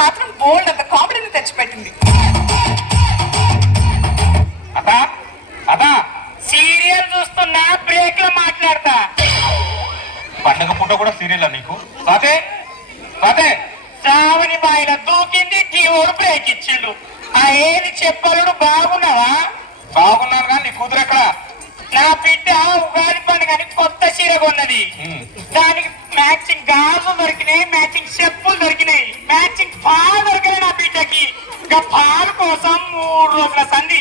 మాత్రం బోల్డ్ అంత కామెడీని తెచ్చిపెట్టింది. అదా అదా సీరియల్ చూస్తున్నా, బ్రేక్ లో మాట్లాడతా. పండగ పూట కూడా సీరియల్ నీకు? అదే అదే సావని బాయిల దూకింది, టీవోడు బ్రేక్ ఇచ్చిండు. ఆ ఏది చెప్పలుడు బాగున్నావా? బాగున్నారు కానీ నీ కూతురు ఎక్కడ? నా బిడ్డ ఉగాది పండుగని కొత్త చీర కొన్నది. దానికి మ్యాచింగ్ గాజులు దొరికినాయి, మ్యాచింగ్ చెప్పులు దొరికినాయి, మ్యాచింగ్ పాలు దొరికినాయి. నా బిడ్డకి ఇంకా పాలు కోసం 3 రోజుల సంధి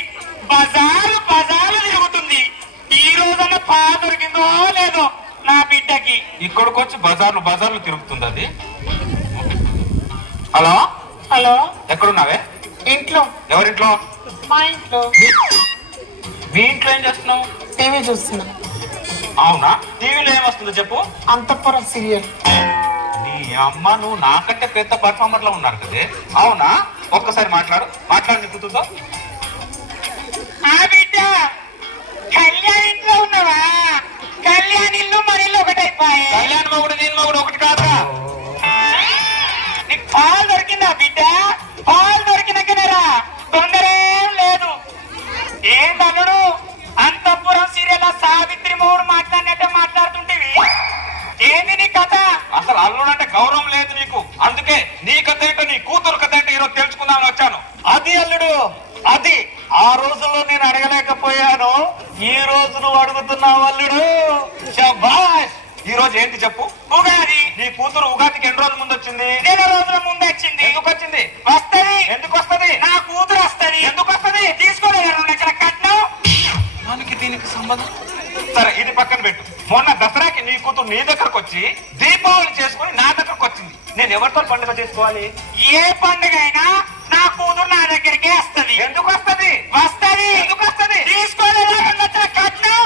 బజారు తిరుగుతుంది. ఈ రోజున పాలు దొరికిందో లేదో నా బిడ్డకి. ఇక్కడికి వచ్చి బజార్లు తిరుగుతుంది అది. హలో హలో, ఎక్కడున్నావే? ఇంట్లో. ఎవరింట్లో? మా ఇంట్లో. మీ ఇంట్లో ఏం చేస్తున్నావు? టీవీ చూస్తున్నా. అవునా? టీవీలో ఏమొస్తుందో చెప్పు. అంతఃపురం సీరియల్. నీ అమ్మ, నువ్వు నాకంటే పెద్ద పర్ఫార్మర్ లో ఉన్నారు కదే. అవునా? ఒక్కసారి మాట్లాడు నీ కూతురుతో. ఆ బిడ్డ, కళ్యాణ్ ఇంట్లో ఉన్నావా? కళ్యాణ్ ఇల్లు మన ఇల్లు ఒకటైపోయి. కళ్యాణ్ మగుడు నేను మగుడు ఒకటి కాదురా. నీకు పాలు దొరికిందా బిడ్డ? పాలు దొరికినాకనేరా, తొందరేం లేదు. ఏం తల్లుడు, అంతఃపురం సీరియల్ సావిత్రి మూడు మాట్లాడినట్టే మాట్లాడుతుంటేవి. ఏంది నీ కథ? అసలు అల్లుడంటే గౌరవం లేదు నీకు. అందుకే నీ కథ ఏంటో, నీ కూతురు కథ ఏంటో ఈరోజు తెలుసుకుందామని వచ్చాను. అది అల్లుడు, అది ఆ రోజుల్లో నేను అడగలేకపోయాను, ఈ రోజు నువ్వు అడుగుతున్నావు అల్లుడు. శభాష్. ఈ రోజు ఏంటి చెప్పు. ఉగాది. నీ కూతురు ఉగాదికి ఎన్ని రోజుల ముందు వచ్చింది? 2 రోజుల ముందు వచ్చింది. ఎందుకు వచ్చింది? వస్తది. ఎందుకు వస్తది? నా కూతురు వస్తది. ఎందుకు వస్తది? తీసుకోలేదు 2 లక్షల కట్నం. దానికి దీనికి సంబంధం? సరే, ఇది పక్కన పెట్టు. మొన్న దసరాకి నీ కూతురు నీ దగ్గరకు వచ్చి దీపావళి చేసుకుని నా దగ్గరకు వచ్చింది. నేను ఎవరితో పండుగ చేసుకోవాలి? ఏ పండుగ అయినా నా కూతురు నా దగ్గరికే వస్తది. ఎందుకు వస్తది? వస్తది. ఎందుకు వస్తది? తీసుకోలేదు 2 లక్షల కట్నం.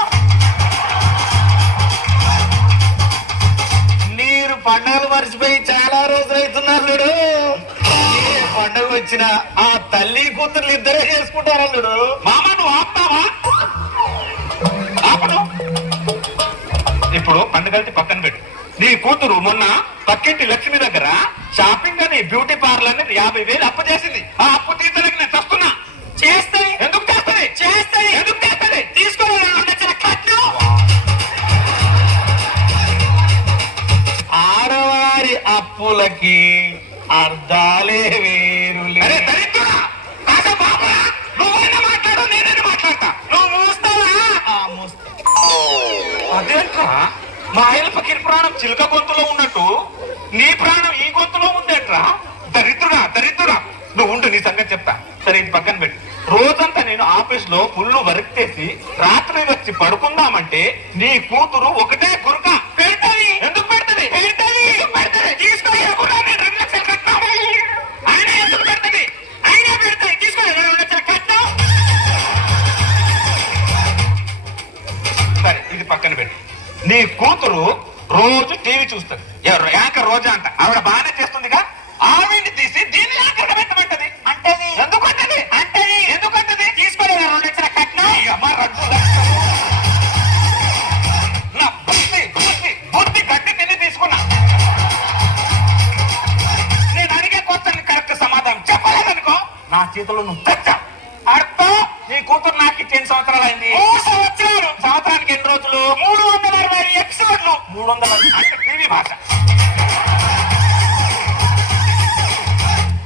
మీరు పండుగలు మర్చిపోయి చాలా రోజులు అవుతున్నారు అల్లుడు. ఏ పండుగ వచ్చినా ఆ తల్లి కూతుర్లు ఇద్దరే చేసుకుంటారు అల్లుడు. మామ, నువ్వు ఆపుతావా? ఆపను. ఇప్పుడు పండుగలకి పక్కన పెట్టు. నీ కూతురు మొన్న పక్కింటి లక్ష్మి దగ్గర షాపింగ్ అని బ్యూటీ పార్లర్ అని 50,000 అప్పు చేసింది. ఆ అప్పు తీర్చడానికి నేను చస్తున్నా. చేస్తది. ఎందుకు చేస్తది? చేస్తది. ఎందుకు చేస్తది? తీసుకోలేదు 2 లక్షల కట్నం. ఆడవారి అప్పులకి అర్థాలే వేరులే. అరే దరిద్రుడా! కాసేపు ఆపురా. నువ్వైనా మాట్లాడు, నేనైనా మాట్లాడతా. నువ్వు మూస్తావా? అదేంట్రా, మా ఆయన ఫకీర్ ప్రాణం చిలుక గొంతులో ఉన్నట్టు నీ ప్రాణం ఈ గొంతులో ఉందేంట్రా? దరిద్రుడా, నువ్వు ఉండు, నీ సంగతి చెప్తా. సరే, ఇది పక్కన పెట్టు. రోజంతా నేను ఆఫీస్ లో ఫుల్ వర్క్ చేసి రాత్రి వచ్చి పడుకుందామంటే నీ కూతురు ఒకటే గురుక పెడతది. ఎందుకు పెడతది? ఎందుకు పెడతది? తీసుకోలేదు 2 లక్షల కట్నం. ఆయన ఎందుకు పెడతది? అయినా పెడతాయి. తీసుకోలేదు 2 లక్షల కట్నం. సరే, ఇది పక్కన పెట్టు. నీ కూతురు రోజు టీవీ చూస్తుంది. ఎవరు? యాంకర్ రోజా అంట. ఆవిడ బాగానే చేస్తుందిగా. ఆవిడ్ని తీసి దీన్ని యాంకర్ పెట్టమంటది. అంటది. ఎందుకంటది? అంటది. ఎందుకంటది? తీసుకోలేదు 2 లక్షల కట్నం. నా బుద్ధి గట్టి తిని తీసుకున్నా. నేను అడిగే క్వశ్చన్ కరెక్ట్ సమాధానం చెప్పలేదనుకో, నా చేతిలో నువ్వు తెచ్చా. అర్థం? నీ కూతురు నాకు 10 సంవత్సరాలు అయింది. 3 సంవత్సరాలు. సంవత్సరానికి ఎన్ని రోజులు? 360 ఎపిసోడ్లు. 300 అంటే టీవీ భాష.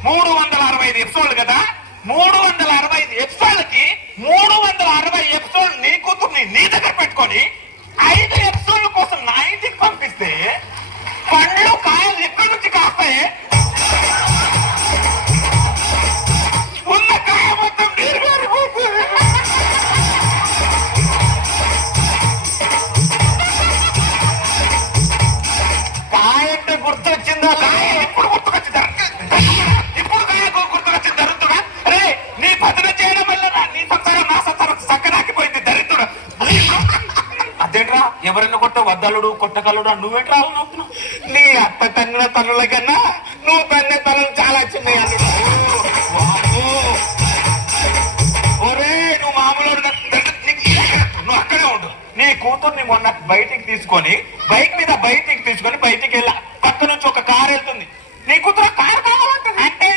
365 ఎపిసోడ్లు కదా. 365 ఎపిసోడ్లకి 360 ఎపిసోడ్ నీ కూతుర్ని నీ దగ్గర పెట్టుకొని 5 ఎపిసోడ్ల కోసం నా ఇంటికి పంపిస్తే పండ్లు కాయలు ఎక్కడి నుంచి కాస్తాయి? ఉన్న కాయ మొత్తం నీరు గారిపోతుంది. కాయ అంటే గుర్తొచ్చిందా? కాయ ఎప్పుడు గుర్తుకొచ్చింది? ఇప్పుడు కాయ గుర్తుకొచ్చింది దరిద్రుడా. అరే, నీ భజన చేయడం వల్ల నీ సంసారం నా సంసారం చక్కనాకిపోయింది దరిద్రుడా. అదేంట్రా, ఎవరైనా కొట్ట వద్దలుడు కొట్టగలుడు నువ్వేంట్రా నవ్వుతున్నావు? నీ అత్త తన్నిన తల్లుల కన్నా నువ్వు తన్నే తల్లులు చాలా చిన్నవి అల్లుడు. ఒరే, నువ్వు మామూలు నువ్వు అక్కడే ఉండు. నీ కూతుర్ని మొన్న బయటికి తీసుకొని బైక్ మీద బయటికి వెళ్ళా. పక్క నుంచి ఒక కారు వెళ్తుంది. నీ కూతురు కారు కావాలంటుంది. అంటే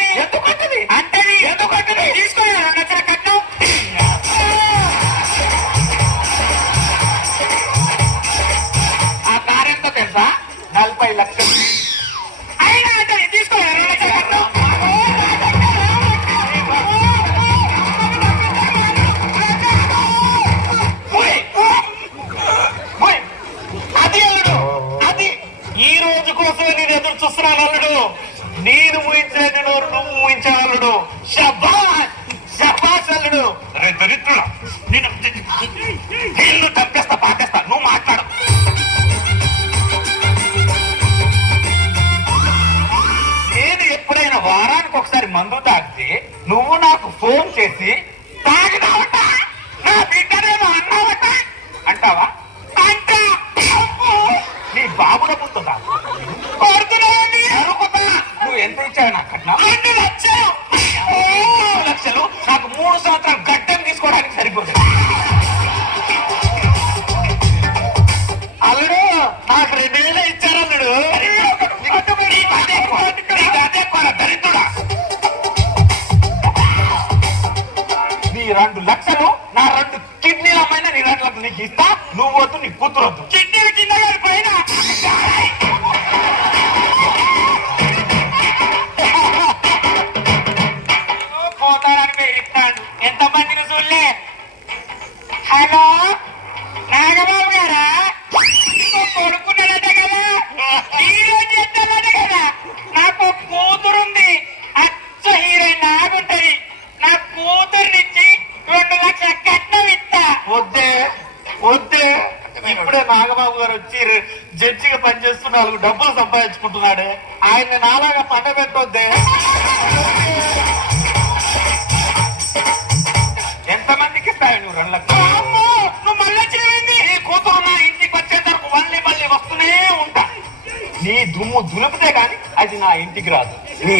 ఊహించలేని నోరు నువ్వు ఊహించావు అల్లుడు. శభాష్ శభాష్ అల్లుడు. రే దరిద్రుడా, నిన్ను చంపేస్తా పాటేస్తా, నువ్వు మాట్లాడు. నేను ఎప్పుడైనా వారానికి ఒకసారి మందు తాగితే నువ్వు నాకు ఫోన్ చేసి తాగినావట, నా బిడ్డనేమో అన్నావట అంటావా? అంటా. నీ బాబు డబ్బుతుందా? నువ్వు ఎంత ఇచ్చావు నాకు కట్నం? 2 లక్షలు. 2 లక్షలు నాకు 3 సంవత్సరాలు గడ్డం తీసుకోవడానికి సరిపోతుంది. అల్లుడు నాకు 2000 ఇచ్చారు అల్లుడు. దరిద్రుడా, నీ 2 లక్షలు నా 2 కిడ్నీల పైన నీ 2 లక్షలు నీకు ఇస్తా. నువ్వు వద్దు, నీ కూతురు వద్దు. కిడ్నీలు కింద గారి పైన పోతారని బెదిరిస్తాడు. ఎంతమందిని చూడలే. హలో నాగబాబు గారా, కొడుకున్నాడట కదా, హీరోయిన్ చేస్తాడట కదా. నాకు కూతురుంది, అచ్చ హీరోయిన్ లాగుంటది. నా కూతురునిచ్చి 2 లక్షల కట్నం ఇస్తా. వద్దే వద్దే, ఇప్పుడే నాగబాబు గారు వచ్చి జడ్జిగా పనిచేస్తూ 4 డబ్బులు సంపాదించుకుంటున్నాడే, ఆయన నాలాగా పంట పెట్టొద్దే. ఎంతమందికి ఇస్తావు నువ్వు 2 లక్షలు? అమ్మో, నువ్వు మళ్ళీ చేయండి. నీ కూతురు నా ఇంటికి వచ్చేసరికి మళ్ళీ మళ్ళీ వస్తూనే ఉంటా. నీ దుమ్ము దులిపితే గాని అది నా ఇంటికి రాదు. నీ